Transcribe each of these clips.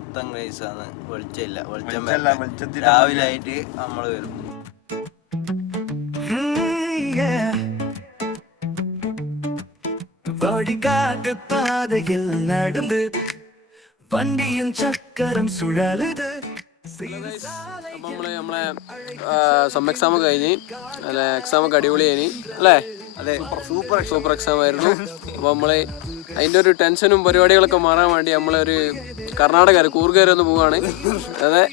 മൊത്തം ഗ്രേസാണ്. വെളിച്ചമില്ല. വെളിച്ചം രാവിലെ ആയിട്ട് നമ്മൾ വരും. വഴികാട്ട് പാതയിൽ നടന്ന് വണ്ടിയും ചക്കരം സുഴലുത്. നമ്മളെ സം എക്സാം കഴിഞ്ഞ് അല്ലെ, എക്സാമൊക്കെ അടിപൊളി കഴിഞ്ഞ് അല്ലേ? അതെ, സൂപ്പർ എക്സാം ആയിരുന്നു. അപ്പോൾ നമ്മൾ അതിൻ്റെ ഒരു ടെൻഷനും പരിപാടികളൊക്കെ മാറാൻ വേണ്ടി നമ്മളൊരു കർണാടക കൂർഗ് വരെ ഒന്ന് പോവുകയാണ്. അതെ,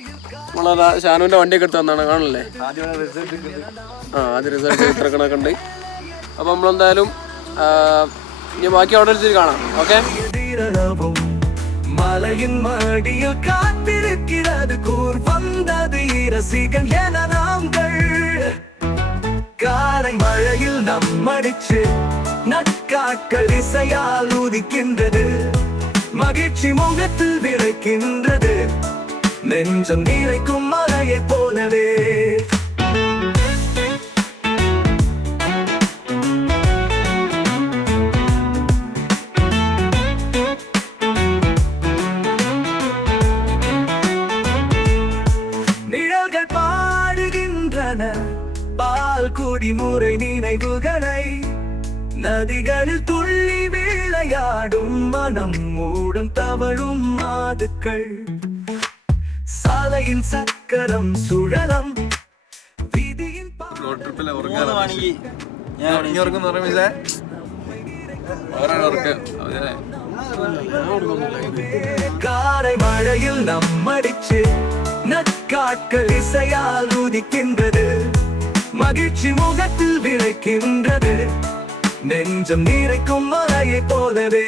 നമ്മളതാ ഷാനുവിൻ്റെ വണ്ടിയൊക്കെ എടുത്ത് തന്നാണ്, കാണല്ലേ? ആദ്യം റിസൾട്ട് ഇത്ര കണക്ക് ഉണ്ട്. അപ്പോൾ നമ്മളെന്തായാലും ഇനി ബാക്കി അവിടെ വെച്ചിട്ട് കാണാം. ഓക്കെ. மலையின் மடியில் காத்திருக்கிறது கூர் வந்தது ரசிகன் என நாங்கள். காலை மழையில் நம்மடிச்சு நட்காட்கள் இசையால் உதிக்கின்றது. மகிழ்ச்சி முகத்தில் விளைக்கின்றது. நெஞ்சம் நிறைக்கும் மலையை போலவே. குடிமுறை நினைவுகளை நதிகளில் துள்ளி விளையாடும் மனம் மூடும் தவழும் மாதுக்கள். சாலையின் சக்கரம் சுழலம் வீதியின் காரை மழையில் நம்மடிச்சு நட்காட்கள் இசையால் உதிக்கின்றது. மகிழ்ச்சி முகத்தில் விளைக்கின்றது. நெஞ்சம் நிறைக்கும் மலையை போலவே.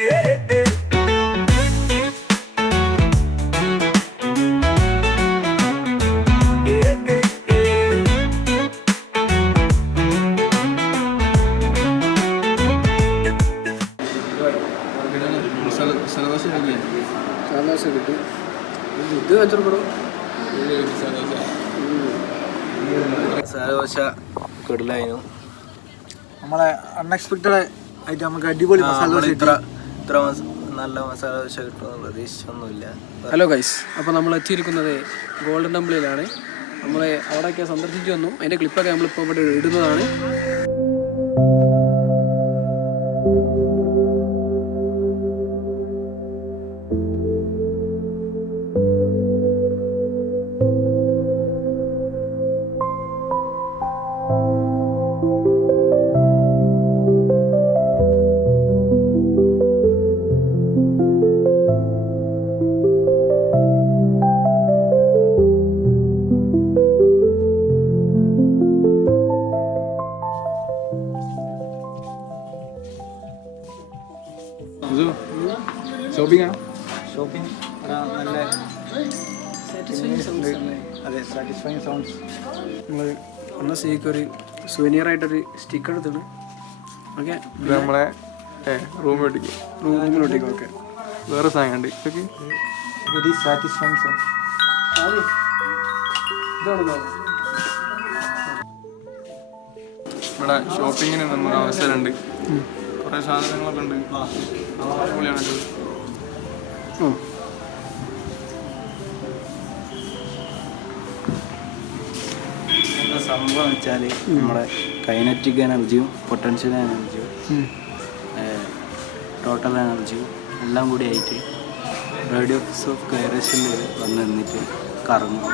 സരോശ കെടലായിരുന്നു. നമ്മളെ അൺഎക്സ്പെക്റ്റഡ് ആയിട്ട് നമുക്ക് അടിപൊളി മസാല ദോശ. ഇത്ര നല്ല മസാല ദോശ കിട്ടുമെന്ന് പ്രതീക്ഷിച്ചൊന്നുമില്ല. ഹലോ ഗൈസ്, അപ്പോൾ നമ്മൾ എത്തിയിരിക്കുന്നത് ഗോൾഡൻ ടെമ്പിളിലാണ്. നമ്മൾ അവിടെയൊക്കെ സന്ദർശിച്ചു വന്നു. അതിൻ്റെ ക്ലിപ്പൊക്കെ നമ്മളിപ്പോൾ ഇവിടെ ഇടുന്നതാണ്. ഷോപ്പിംഗ് നല്ല അതെ സാറ്റിസ്ഫൈങ് സൗണ്ട്സ്. നമ്മൾ ഒന്ന് ഒരു സുവനിയർ ആയിട്ടൊരു സ്റ്റിക്കർ എടുത്തിട്ട് ഓക്കെ നമ്മളെ റൂമിലോട്ടേക്ക്. ഓക്കെ, വേറെ സാധനം ഉണ്ട്. Very satisfying sound. ഇവിടെ ഷോപ്പിങ്ങിന് നമുക്ക് അവസരമുണ്ട്. കുറേ സാധനങ്ങളൊക്കെ ഉണ്ട്. അടിപൊളിയാണ്. സംഭവം വെച്ചാൽ നമ്മുടെ കൈനറ്റിക് എനർജിയും പൊട്ടൻഷ്യൽ എനർജിയും ടോട്ടൽ എനർജിയും എല്ലാം കൂടി ആയിട്ട് റേഡിയോസ് ഓഫ് കൈറേഷൻ്റെ വന്ന് നിന്നിട്ട് കറങ്ങും.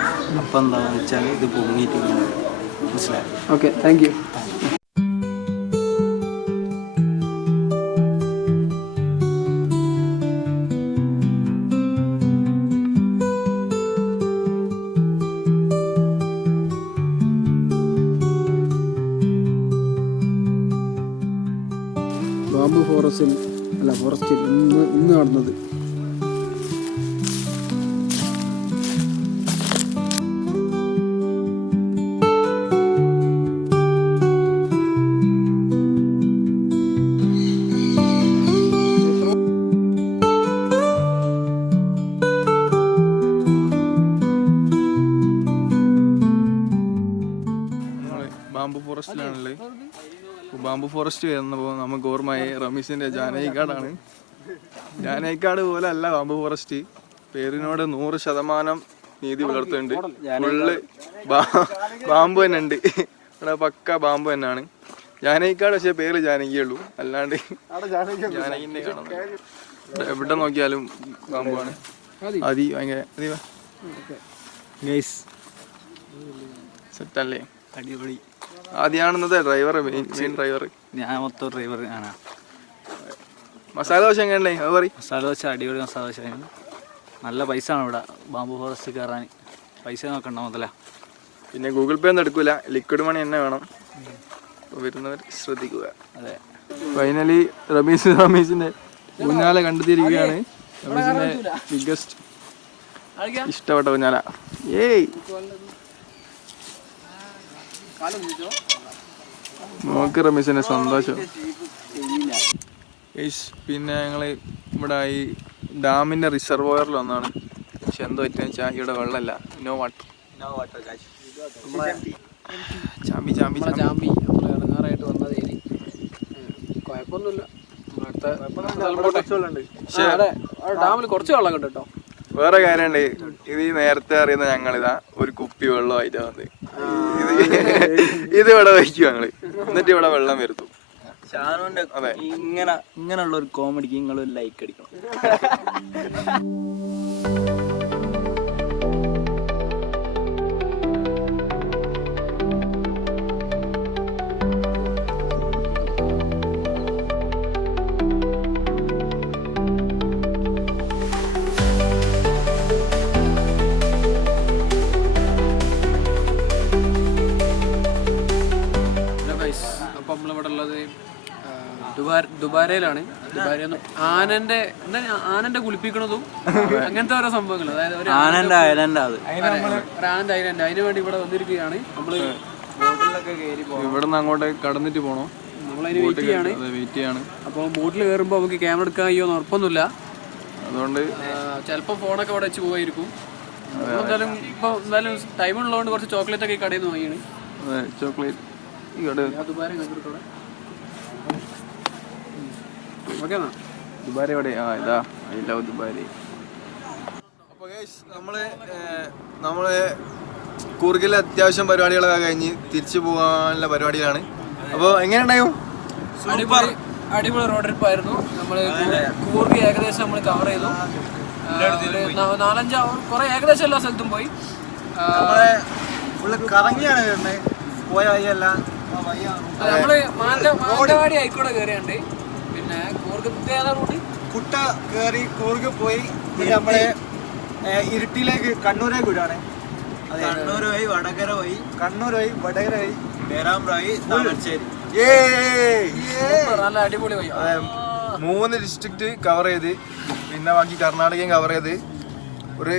അപ്പം എന്താണെന്ന് വെച്ചാൽ ഇത് പൊങ്ങിയിട്ട് മനസ്സിലായി. Okay, thank you. ബാംബു ഫോറസ്റ്റിൽ ഇന്ന് നടന്നത്. ബാംബു ഫോറസ്റ്റിലാണുള്ളത്. ബാംബു ഫോറസ്റ്റ് വരുന്നപ്പോൾ നമുക്ക് ഓർമ്മയായി റമീസിൻ്റെ ജാനകിക്കാടാണ്. ജാനകിക്കാട് പോലെ അല്ല ബാംബു ഫോറസ്റ്റ്. പേരിനോട് 100% നീതി പുലർത്തുന്നുണ്ട്. ഫുള്ള് ബാമ്പു തന്നെ ഉണ്ട് ഇവിടെ, പക്ക ബാമ്പു തന്നെയാണ്. ജാനകിക്കാട് പക്ഷേ പേര് ജാനകിയേ ഉള്ളൂ, അല്ലാണ്ട് ജാനകിന്റെ കാണുന്നു. എവിടെ നോക്കിയാലും ബാമ്പുവാണ്. ഭയങ്കര സെറ്റല്ലേ, അടിപൊളി. ആദ്യമാണെന്നത് ഡ്രൈവർ, മെയിൻ ഡ്രൈവർ. ഞാൻ മൊത്തം ഡ്രൈവർ ആണ്. മസാല ദോശ എങ്ങനെ അത് പറയും? മസാല ദോശ അടിപൊളി മസാല ദോശയാണ്. നല്ല പൈസ ആണ് ഇവിടെ ബാമ്പു ഫോറസ്റ്റ് കയറാൻ. പൈസ നോക്കണ്ട മുതല. പിന്നെ ഗൂഗിൾ പേ ഒന്നും എടുക്കൂല, ലിക്വിഡ് മണി തന്നെ വേണം. വരുന്നവർ ശ്രദ്ധിക്കുക. അതെ. ഫൈനലി റമീസിന്റെ ഊഞ്ഞാല കണ്ടെത്തിയിരിക്കുകയാണ്. റമീസിന്റെ ബിഗ്ഗസ്റ്റ് ഇഷ്ടപ്പെട്ട ഊഞ്ഞാല. ഏയ് നോക്ക് റമീസിന്റെ സന്തോഷം. പിന്നെ ഞങ്ങള് ഇവിടെ ഈ ഡാമിന്റെ റിസർവോയറിൽ വന്നാണ്. പക്ഷെ എന്തോ പറ്റുന്ന വെച്ചാൽ ഇവിടെ വെള്ളമല്ല, നോ വാട്ടർ. ചാമ്പി ഇറങ്ങാറായിട്ട് വന്നത് കുഴപ്പമൊന്നുമില്ല. ഡാമിൽ കുറച്ച് വെള്ളം കിട്ടും കേട്ടോ. വേറെ കാര്യമുണ്ട്, ഇത് നേരത്തെ അറിയുന്ന ഞങ്ങളിതാ ഒരു കുപ്പി വെള്ളമായിട്ട് വന്നത്. ഇത് ഇവിടെ വയ്ക്കും ഞങ്ങള്, എന്നിട്ട് ഇവിടെ വെള്ളം വരുത്തും. ഷാനുവിന്റെ ഇങ്ങനെയുള്ള ഒരു കോമഡിക്ക് നിങ്ങൾ ഒരു ലൈക്ക് അടിക്കണം. അപ്പം നമ്മളിവിടെ ഉള്ളത് ദുബാരയിലാണ്. ആനന്റെ കുളിപ്പിക്കണതും അങ്ങനത്തെ ഓരോ സംഭവങ്ങൾ. അതായത് ആനന്റെ ഐലൻഡ്, ആനന്റെ ഐലൻഡ്, അതിനു വേണ്ടി ഇവിടെ വന്നിരിക്കുകയാണ്. നമ്മള് ഇവിടെ നിന്ന് അങ്ങോട്ട് കടന്നിട്ട് പോണോ? നമ്മളതിന് വെയിറ്റ് ചെയ്യാണ്. അപ്പോൾ ബോട്ടിൽ കയറുമ്പോൾ നമുക്ക് ക്യാമറ എടുക്കാൻ കഴിയുമോ എന്ന് ഉറപ്പൊന്നുമില്ല. അതുകൊണ്ട് ചിലപ്പോൾ ഫോണൊക്കെ അവിടെ വെച്ച് പോയിരിക്കും. എന്തായാലും ഇപ്പോൾ എന്തായാലും ടൈം ഉള്ളതുകൊണ്ട് കുറച്ച് ചോക്ലേറ്റ് ഒക്കെ ഈ കടയിൽ നിന്ന് വാങ്ങിയാണ്. ചോക്ലേറ്റ് ദുബാര കണ്ടിട്ടോടെ ഓക്കെ എന്നാ ദുബാര എവിടെ? ഇതാ ഐ ലവ് ദുബാര. അപ്പോൾ നമ്മള് കൂർഗിലെ അത്യാവശ്യം പരിപാടികളൊക്കെ കഴിഞ്ഞ് തിരിച്ചു പോകാനുള്ള പരിപാടിയിലാണ്. അപ്പോൾ എങ്ങനെ ഉണ്ടായും? അടിപൊളി റോഡ് ട്രിപ്പ് ആയിരുന്നു. നമ്മൾ കൂർഗ് ഏകദേശം നമ്മൾ കവർ ചെയ്തു. 4-5 അവർ കുറെ ഏകദേശം എല്ലാ സ്ഥലത്തും പോയി. ഫുള്ള് കറങ്ങിയാണ് വരുന്നത്. പോയ വഴിയല്ല, നമ്മള് മാനന്തവാടി ആയിക്കോടെ കയറിയുണ്ട്. പിന്നെ കൂർഗ് റൂട്ട് കുട്ട കയറി കൂർഗ് പോയി. നമ്മള് ഇരുട്ടിയിലേക്ക് കണ്ണൂരേക്ക് വിടുകയാണ്. കണ്ണൂർ വഴി വടകര വഴി പേരാമ്പ്ര വഴി താമരശ്ശേരി. നല്ല അടിപൊളി വഴി. 3 ഡിസ്ട്രിക്റ്റ് കവർ ചെയ്ത്, പിന്നെ ബാക്കി കർണാടകയും കവർ ചെയ്ത്, ഒരു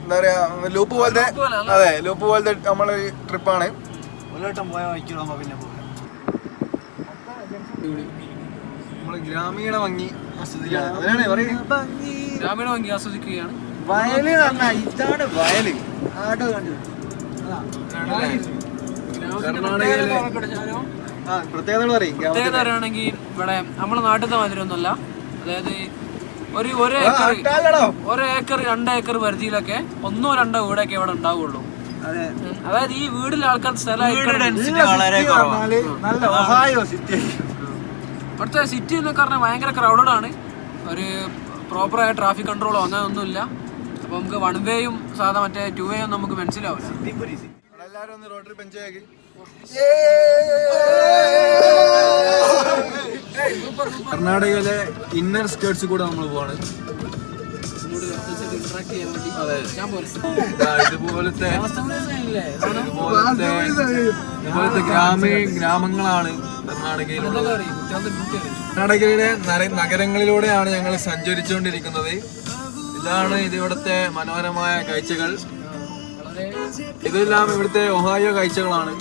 എന്താ പറയാ ലൂപ്പ് പോലത്തെ, അതെ ലൂപ്പ് പോലത്തെ നമ്മളെ ട്രിപ്പാണ്. ഒരു വട്ടം പോയാൽ വയ്ക്കണോ പിന്നെ പോകാം. നമ്മള് ഗ്രാമീണ ഭംഗി ആസ്വദിക്കുകയാണ്. വയല് പറഞ്ഞാൽ ഇതാണ് വയല്. ആടോ കണ്ടു പ്രത്യേകതകൾ പറയുകയാണെങ്കിൽ ഇവിടെ നമ്മളെ നാട്ടിലത്തെ മാതിരിയൊന്നുമല്ല. അതായത് ഒരു ഏക്കർ 2 ഏക്കർ പരിധിയിലൊക്കെ 1-2 വീടൊക്കെ ഇവിടെ ഉണ്ടാവുള്ളൂ. അതായത് ഈ വീടിലെ ആൾക്കാർ ഇവിടുത്തെ സിറ്റി എന്നൊക്കെ പറഞ്ഞാൽ ഭയങ്കര ക്രൗഡഡ് ആണ്. ഒരു പ്രോപ്പറായ ട്രാഫിക് കൺട്രോളോ അങ്ങനെ ഒന്നുമില്ല. അപ്പൊ നമുക്ക് 1 വേയും സാധാ മറ്റേ 2 വേയും നമുക്ക് മനസ്സിലാവില്ല. കർണാടകയിലെ ഇന്നർ സ്കേർട്സ് കൂടെ നമ്മൾ പോവാണ്. ഇതുപോലത്തെ ഗ്രാമങ്ങളാണ് കർണാടകയിലെ നഗരങ്ങളിലൂടെയാണ് ഞങ്ങൾ സഞ്ചരിച്ചുകൊണ്ടിരിക്കുന്നത്. ഇതാണ് ഇവിടുത്തെ മനോഹരമായ കാഴ്ചകൾ. ഇതെല്ലാം ഇവിടുത്തെ ഒഹായോ കാഴ്ചകളാണ്.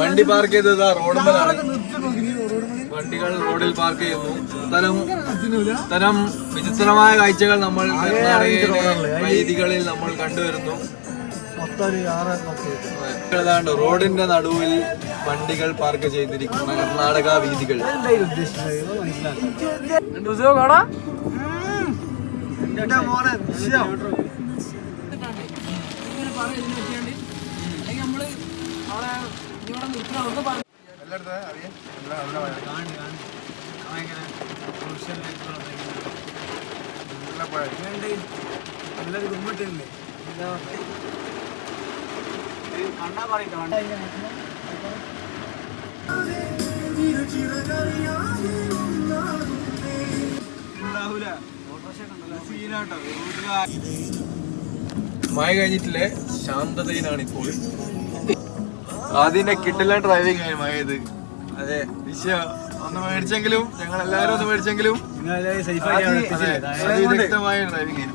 വണ്ടി പാർക്ക് ചെയ്തത് റോഡുമ്പോഴാണ്. വണ്ടികൾ റോഡിൽ പാർക്ക് ചെയ്യുന്നു. തരം വിചിത്രമായ കാഴ്ചകൾ നമ്മൾ കർണാടകയിലെ വീതികളിൽ നമ്മൾ കണ്ടുവരുന്നു. ഏതാണ്ട് റോഡിന്റെ നടുവിൽ വണ്ടികൾ പാർക്ക് ചെയ്തിരിക്കുന്ന കർണാടക വീതികൾ. ഇങ്ങനെ പറയും ഇതിനെ പറ്റിയാണ്ട് അല്ലെങ്കിൽ നമ്മള് അവിടെ ഇവിടെ നിർത്തണം ഒന്ന് പറഞ്ഞു നല്ലൊരു ഗുമ്മിട്ടല്ലേ കണ്ടാ പറയട്ടോ മഴ കഴിഞ്ഞിട്ടില്ലേ ശാന്തതയിലാണ് ഇപ്പോൾ. ആദ്യം കിട്ടില്ല ഡ്രൈവിംഗ് ആയി മഴയത്. അതെ വിഷയം ഒന്ന് മേടിച്ചെങ്കിലും ഞങ്ങൾ എല്ലാവരും ഒന്ന് മേടിച്ചെങ്കിലും വ്യക്തമായ ഡ്രൈവിംഗ്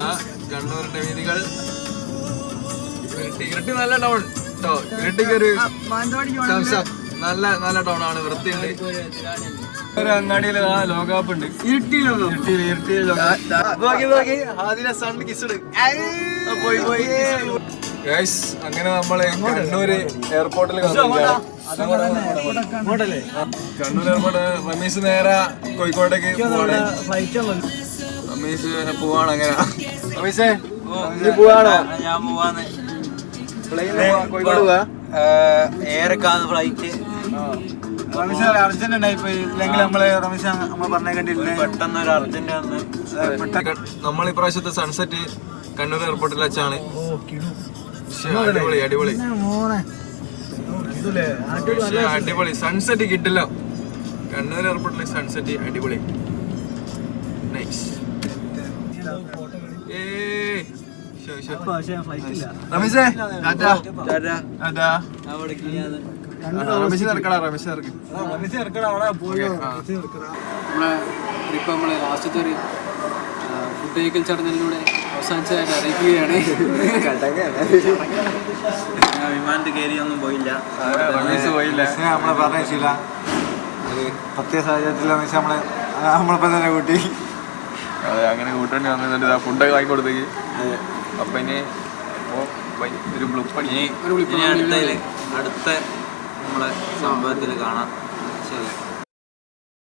കണ്ണൂരിന്റെ വീതികൾ. ഇരട്ടി നല്ല ടൗൺ കേട്ടോ. ഇരട്ടിക്ക് ഒരു നല്ല നല്ല ടൗൺ ആണ്. വൃത്തിയുണ്ട്. ഒരു അങ്ങാടിയിൽ ലോകകപ്പ് ഉണ്ട്. അങ്ങനെ നമ്മള് കണ്ണൂര് എയർപോർട്ടിൽ കണ്ണൂർ എയർപോർട്ട്. റമീസ് നേരെ കോഴിക്കോട്ടേക്ക് പോവാണ്. റമീസ് പോവാണ്. അങ്ങനെ റമീസേ പോവാണോ? ഞാൻ പോവാന്ന് കോഴിക്കോട് പോവാ. ഏറെക്കാന്ന് ഫ്ലൈറ്റ് അർജന്റ് ഉണ്ടായി പോയി. ഇല്ലെങ്കിൽ നമ്മള് റമീസ് നമ്മൾ പറഞ്ഞ കണ്ടില്ലേ പെട്ടെന്ന് ഒരു അർജന്റ് വന്ന് നമ്മൾ ഇപ്രാവശ്യത്തെ സൺസെറ്റ് കണ്ണൂർ എയർപോർട്ടിൽ വെച്ചാണ്. അടിപൊളി അടിപൊളി അടിപൊളി സൺസെറ്റ് കിട്ടില്ല. കണ്ണൂർ എയർപോർട്ടിലെ സൺസെറ്റ് അടിപൊളി. നൈസ്. റമീസേ ഇപ്പൊ നമ്മള് ലാസ്റ്റത്തെ ഒരു ഫുഡ് കഴിക്കൽ ചടങ്ങിലൂടെ അവസാനിച്ചതായിട്ട് അറിയിക്കുകയാണ്. വിമാനത്തിൽ കയറിയൊന്നും പോയില്ല. നമ്മളെ പറഞ്ഞില്ല. അത് പ്രത്യേക സാഹചര്യത്തിൽ നമ്മളിപ്പോ തന്നെ കൂട്ടി. അതെ അങ്ങനെ കൂട്ടേണ്ടി വന്നിട്ട് ഫുഡൊക്കെ വാങ്ങി കൊടുത്തേക്ക്. അപ്പൊ ഇനി ഒരു ബ്ലുപ്പണി അടുത്ത നമ്മളെ സംഭവത്തിൽ കാണാം. ശരി.